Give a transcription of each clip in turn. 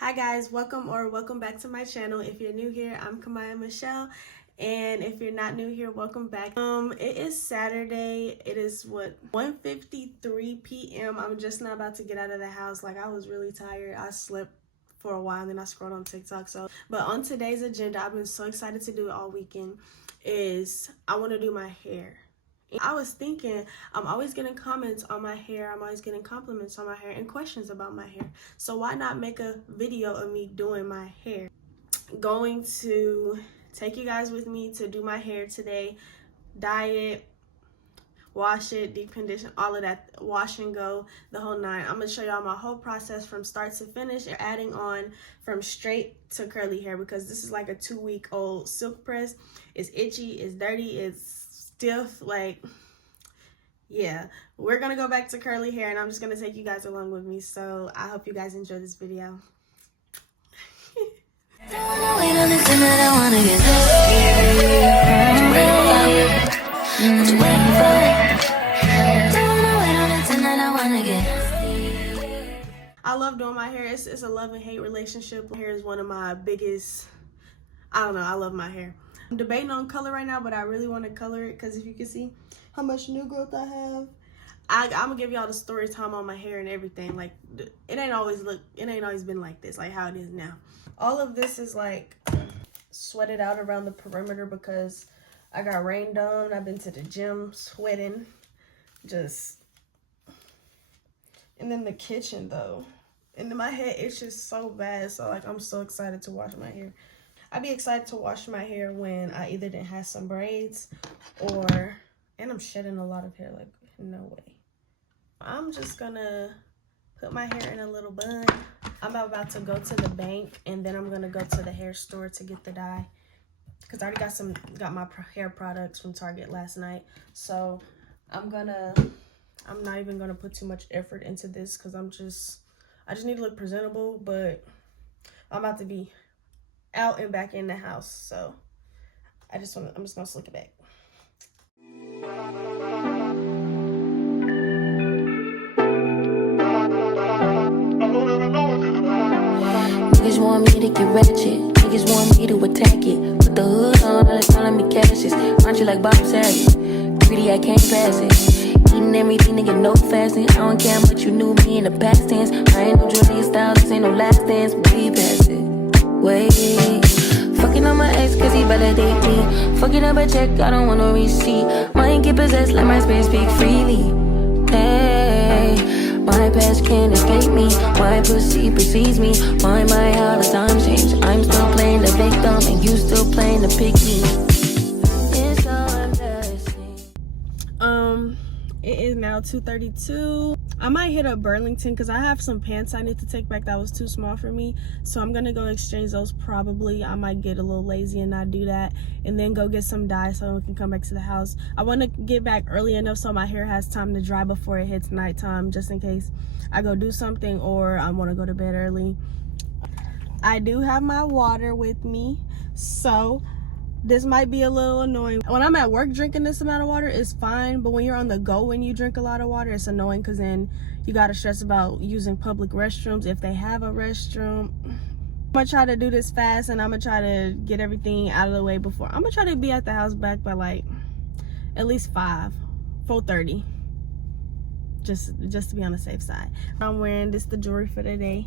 Hi guys, welcome back to my channel. If you're new here, I'm Kamaya Michelle, and if you're not new here, welcome back. It is Saturday. It is 1:53 p.m. I'm just not about to get out of the house. Like, I was really tired. I slept for a while and then I scrolled on TikTok. But on today's agenda, I've been so excited to do it all weekend, is I want to do my hair. I was thinking, I'm always getting comments on my hair, I'm always getting compliments on my hair and questions about my hair. So why not make a video of me doing my hair? Going to take you guys with me to do my hair today. Dye it, wash it, deep condition, all of that, wash and go, the whole nine. I'm gonna show y'all my whole process from start to finish, adding on from straight to curly hair, because this is like a 2-week-old silk press. It's itchy, it's dirty, it's stiff. Like, yeah, we're gonna go back to curly hair and I'm just gonna take you guys along with me. So I hope you guys enjoy this video. I love doing my hair. It's a love and hate relationship. Hair is one of my biggest, I don't know, I love my hair. I'm debating on color right now, but I really want to color it because if you can see how much new growth I have, I'm gonna give y'all the story time on my hair and everything. Like, it ain't always been like this, like how it is now. All of this is like sweated out around the perimeter because I got rained on. I've been to the gym sweating, and then the kitchen though. And my head itches so bad, so like I'm so excited to wash my hair. I'd be excited to wash my hair when I either didn't have some braids and I'm shedding a lot of hair, like no way. I'm just gonna put my hair in a little bun. I'm about to go to the bank and then I'm gonna go to the hair store to get the dye, because I already got my hair products from Target last night. So I'm not even gonna put too much effort into this because I just need to look presentable, but I'm about to be out and back in the house, so I'm just gonna slick it back. Niggas want me to get ratchet, niggas want me to attack it. Put the hood on, all they calling me Cassius. Aren't you like Bob Saget? Greedy, I can't pass it. Eating everything, nigga, no fasting. I don't care much you knew me in the past tense. I ain't no Julia Styles, this ain't no last dance. Way past it, wait. Fucking on my ex cause he validate me. Fucking up a check, I don't want no receipt. Mind get possessed, let my spirit speak freely. Hey, my past can't escape me. My pussy precedes me. Why my how the times change? I'm still playing the victim and you still playing the pick me. It's so embarrassing. It is now 2:32. I might hit up Burlington because I have some pants I need to take back that was too small for me. So I'm gonna go exchange those probably. I might get a little lazy and not do that, and then go get some dye so we can come back to the house. I want to get back early enough so my hair has time to dry before it hits nighttime, just in case I go do something or I want to go to bed early. I do have my water with me, so this might be a little annoying. When I'm at work drinking this amount of water, it's fine. But when you're on the go, when you drink a lot of water, it's annoying because then you got to stress about using public restrooms if they have a restroom. I'm going to try to do this fast and I'm going to try to get everything out of the way before. I'm going to try to be at the house back by like at least 4:30. Just to be on the safe side. I'm wearing the jewelry for the day.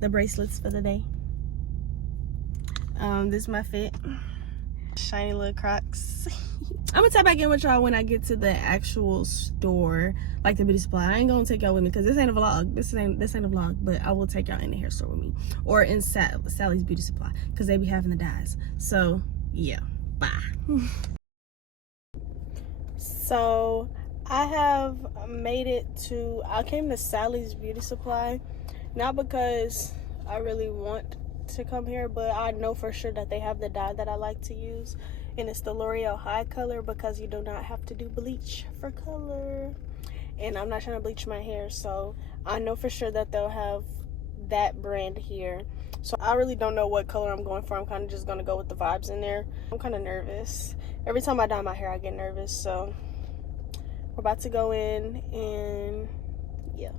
The bracelets for the day. This is my fit. Shiny little Crocs. I'm gonna tap back in with y'all when I get to the actual store, like the beauty supply. I ain't gonna take y'all with me because this ain't a vlog. This ain't a vlog, but I will take y'all in the hair store with me, or in Sally's beauty supply, because they be having the dyes. So yeah, bye. So I have made it to, I came to Sally's beauty supply, not because I really want to come here, but I know for sure that they have the dye that I like to use, and it's the L'Oreal High Color, because you do not have to do bleach for color, and I'm not trying to bleach my hair, so I know for sure that they'll have that brand here. So I really don't know what color I'm going for. I'm kind of just gonna go with the vibes in there. I'm kind of nervous. Every time I dye my hair I get nervous, so we're about to go in and yeah.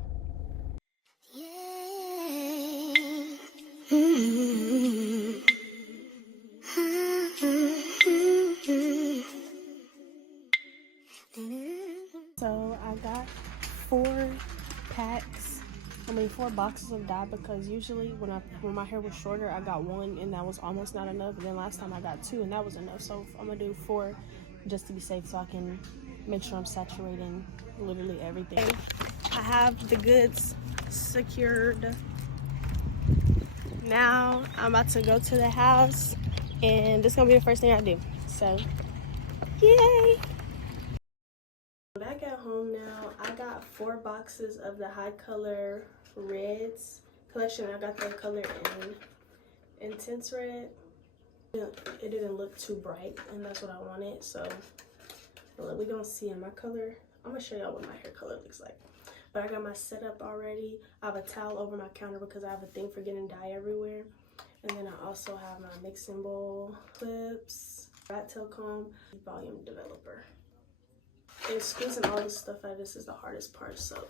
4 boxes of dye because usually when my hair was shorter, I got 1 and that was almost not enough. And then last time I got 2 and that was enough. So I'm gonna do 4 just to be safe, so I can make sure I'm saturating literally everything. I have the goods secured. Now I'm about to go to the house, and this is gonna be the first thing I do. So, yay! Back at home now. I got 4 boxes of the high color reds collection. I got the color in intense red. It didn't look too bright, and that's what I wanted. So we're gonna see in my color. I'm gonna show y'all what my hair color looks like. But I got my setup already. I have a towel over my counter because I have a thing for getting dye everywhere. And then I also have my mixing bowl, clips, rat tail comb, volume developer. And squeezing all this stuff out, this is the hardest part, so.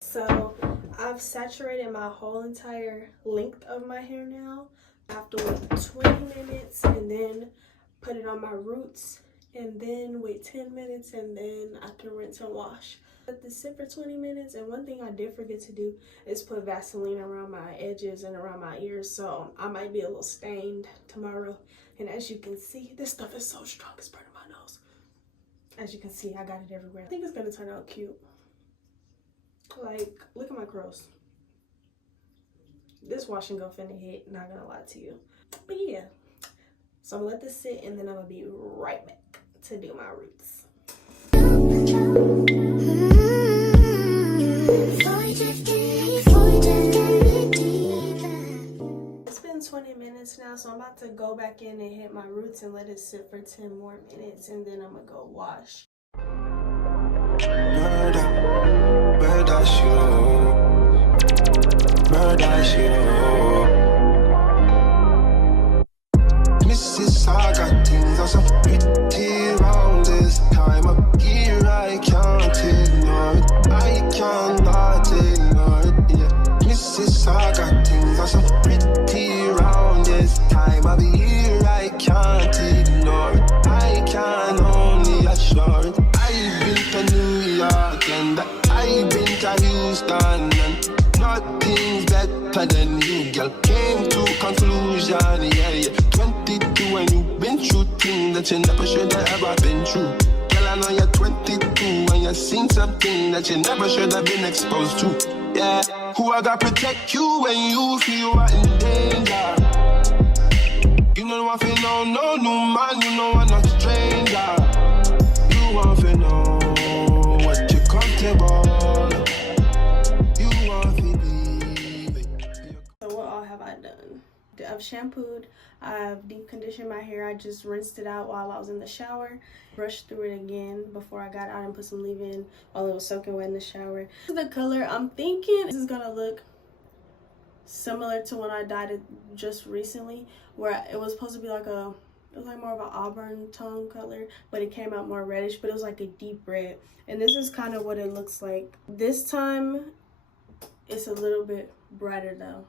So I've saturated my whole entire length of my hair now. I have to wait 20 minutes and then put it on my roots and then wait 10 minutes and then I can rinse and wash. Let this sit for 20 minutes, and one thing I did forget to do is put Vaseline around my edges and around my ears, so I might be a little stained tomorrow. And as you can see, this stuff is so strong, it's burning my nose. As you can see, I got it everywhere. I think it's gonna turn out cute. Like, look at my curls. This wash and go finna hit, not gonna lie to you. But yeah, so I'm gonna let this sit and then I'm gonna be right back to do my roots. It's been 20 minutes now, so I'm about to go back in and hit my roots and let it sit for 10 more minutes, and then I'm gonna go wash. Mrs. I got things are so pretty round this time of year. I can't ignore it. I cannot ignore it. Yeah. Mrs. I got things are so pretty round this time of year. I can't ignore it. I can only assure it. I've been to New York and I've been to Houston, and nothing's better than you, girl. Came to conclusion, yeah. 22 and you've been through things that you never should have ever been through. Girl, I know you're 22 and you've seen something that you never should have been exposed to. Yeah, who I got protect you when you feel you are in danger. You know what I know, no new man, you know I'm not stranger. You want to know what you're comfortable. You want to be. So what all have I done? I've shampooed, I've deep conditioned my hair. I just rinsed it out while I was in the shower, brushed through it again before I got out and put some leave-in while it was soaking wet in the shower. This is the color. I'm thinking this is gonna look similar to when I dyed it just recently, where it was supposed to be like it was like more of an auburn tone color, but it came out more reddish, but it was like a deep red. And this is kind of what it looks like. This time it's a little bit brighter though.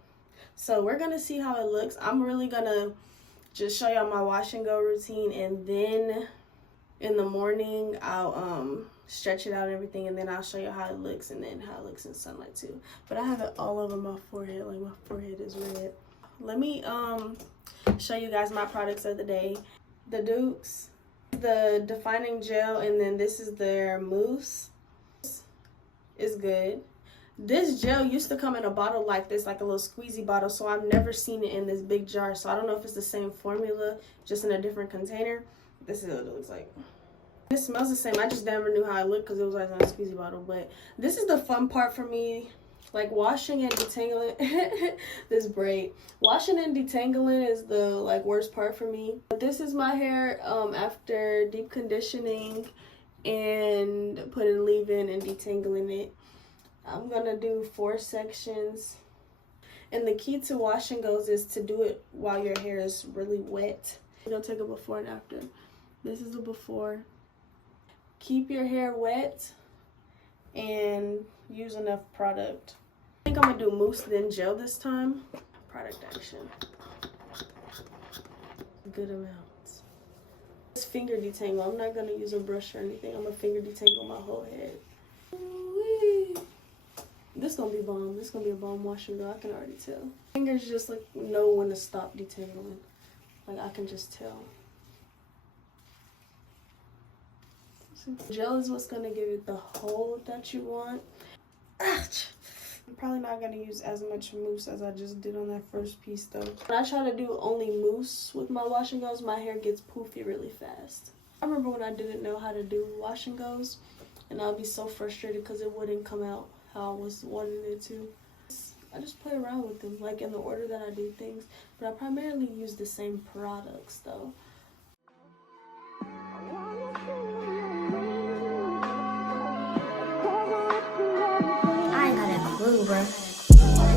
So we're gonna see how it looks. I'm really gonna just show y'all my wash and go routine, and then in the morning I'll stretch it out and everything, and then I'll show you how it looks and then how it looks in sunlight too. But I have it all over my forehead, like my forehead is red. Let me show you guys my products of the day. The Dukes, the defining gel, and then this is their mousse. It's good. This gel used to come in a bottle like this, like a little squeezy bottle, so I've never seen it in this big jar. So I don't know if it's the same formula, just in a different container. This is what it looks like. It smells the same. I just never knew how it looked because it was like in a squeezy bottle. But this is the fun part for me, like washing and detangling. This braid, washing and detangling is the like worst part for me. But this is my hair after deep conditioning and putting leave-in and detangling it. I'm gonna do 4 sections, And the key to wash and goes is to do it while your hair is really wet. I'm gonna take a before and after. This is the before. Keep your hair wet and use enough product. I think I'm gonna do mousse then gel this time. Product action. Good amounts. This finger detangle. I'm not gonna use a brush or anything. I'm gonna finger detangle my whole head. Woo-wee. This gonna be bomb. This gonna be a bomb wash and go. I can already tell. Fingers just like know when to stop detangling. Like I can just tell. Gel is what's gonna give it the hold that you want. Ouch. I'm probably not gonna use as much mousse as I just did on that first piece though. When I try to do only mousse with my wash and goes, my hair gets poofy really fast. I remember when I didn't know how to do wash and goes, and I'd be so frustrated because it wouldn't come out how I was wanting it to. I just play around with them, like in the order that I do things, but I primarily use the same products though. I ain't got a clue, bro.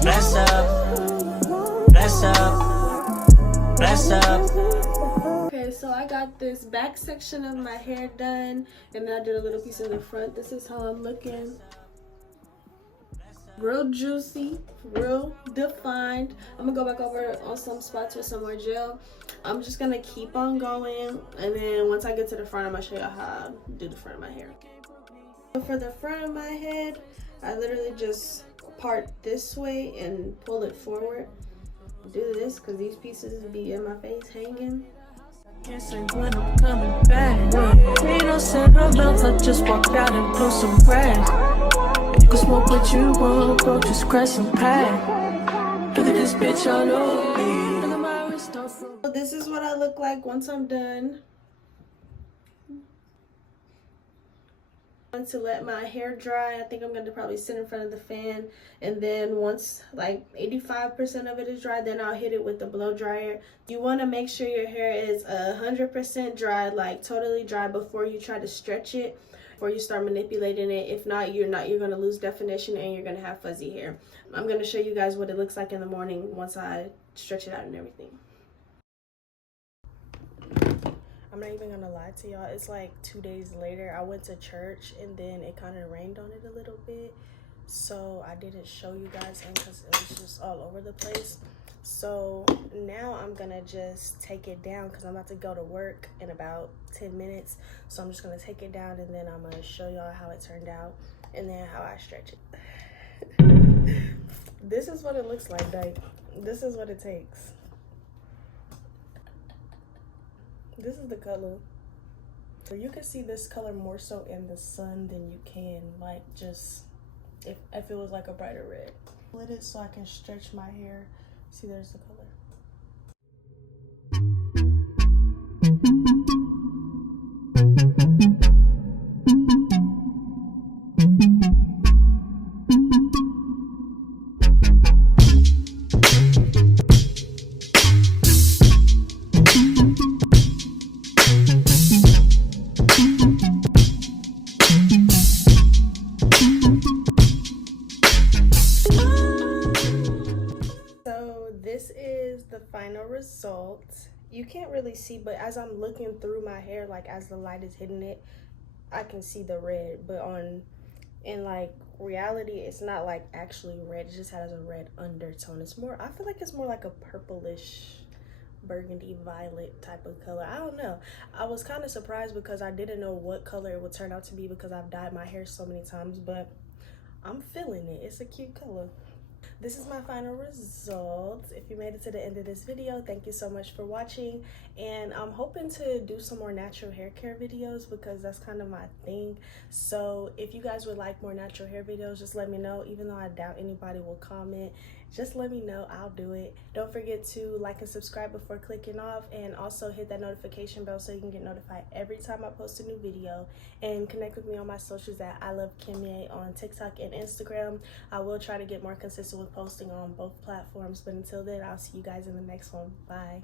Bless up, bless up, bless up. Okay, so I got this back section of my hair done, and then I did a little piece in the front. This is how I'm looking. Real juicy, real defined. I'm gonna go back over on some spots with some more gel. I'm just gonna keep on going, and then once I get to the front, I'm gonna show you how I do the front of my hair. So for the front of my head, I literally just part this way and pull it forward. Do this because these pieces be in my face hanging. Can't say when I'm coming back. Ain't no sentimentals, I just walked out and blew some grass. You can smoke what you want, bro, just crash some pack. Look at this bitch all over me. Look at my wrist off. So this is what I look like once I'm done. To let my hair dry, I think I'm going to probably sit in front of the fan, and then once like 85% of it is dry, then I'll hit it with the blow dryer. You want to make sure your hair is 100% dry, like totally dry, before you try to stretch it, before you start manipulating it. If not, you're going to lose definition and you're going to have fuzzy hair. I'm going to show you guys what it looks like in the morning once I stretch it out and everything. I'm not even gonna lie to y'all, it's like 2 days later. I went to church and then it kind of rained on it a little bit, so I didn't show you guys because it was just all over the place. So now I'm gonna just take it down because I'm about to go to work in about 10 minutes. So I'm just gonna take it down and then I'm gonna show y'all how it turned out and then how I stretch it. This is what it looks like this is what it takes. This is the color. So you can see this color more so in the sun than you can like just if it was like a brighter red. Split it so I can stretch my hair. See, there's the color. This is the final result. You can't really see, but as I'm looking through my hair, like as the light is hitting it, I can see the red. But in like reality, it's not like actually red. It just has a red undertone. It's more, I feel like it's more like a purplish burgundy violet type of color. I don't know. I was kind of surprised because I didn't know what color it would turn out to be because I've dyed my hair so many times, but I'm feeling it. It's a cute color. This is my final result. If you made it to the end of this video, thank you so much for watching, and I'm hoping to do some more natural hair care videos because that's kind of my thing. So if you guys would like more natural hair videos, just let me know. Even though I doubt anybody will comment, just let me know. I'll do it. Don't forget to like and subscribe before clicking off, and also hit that notification bell so you can get notified every time I post a new video. And connect with me on my socials at I Love Kimye on TikTok and Instagram. I will try to get more consistent with posting on both platforms, but until then, I'll see you guys in the next one. Bye.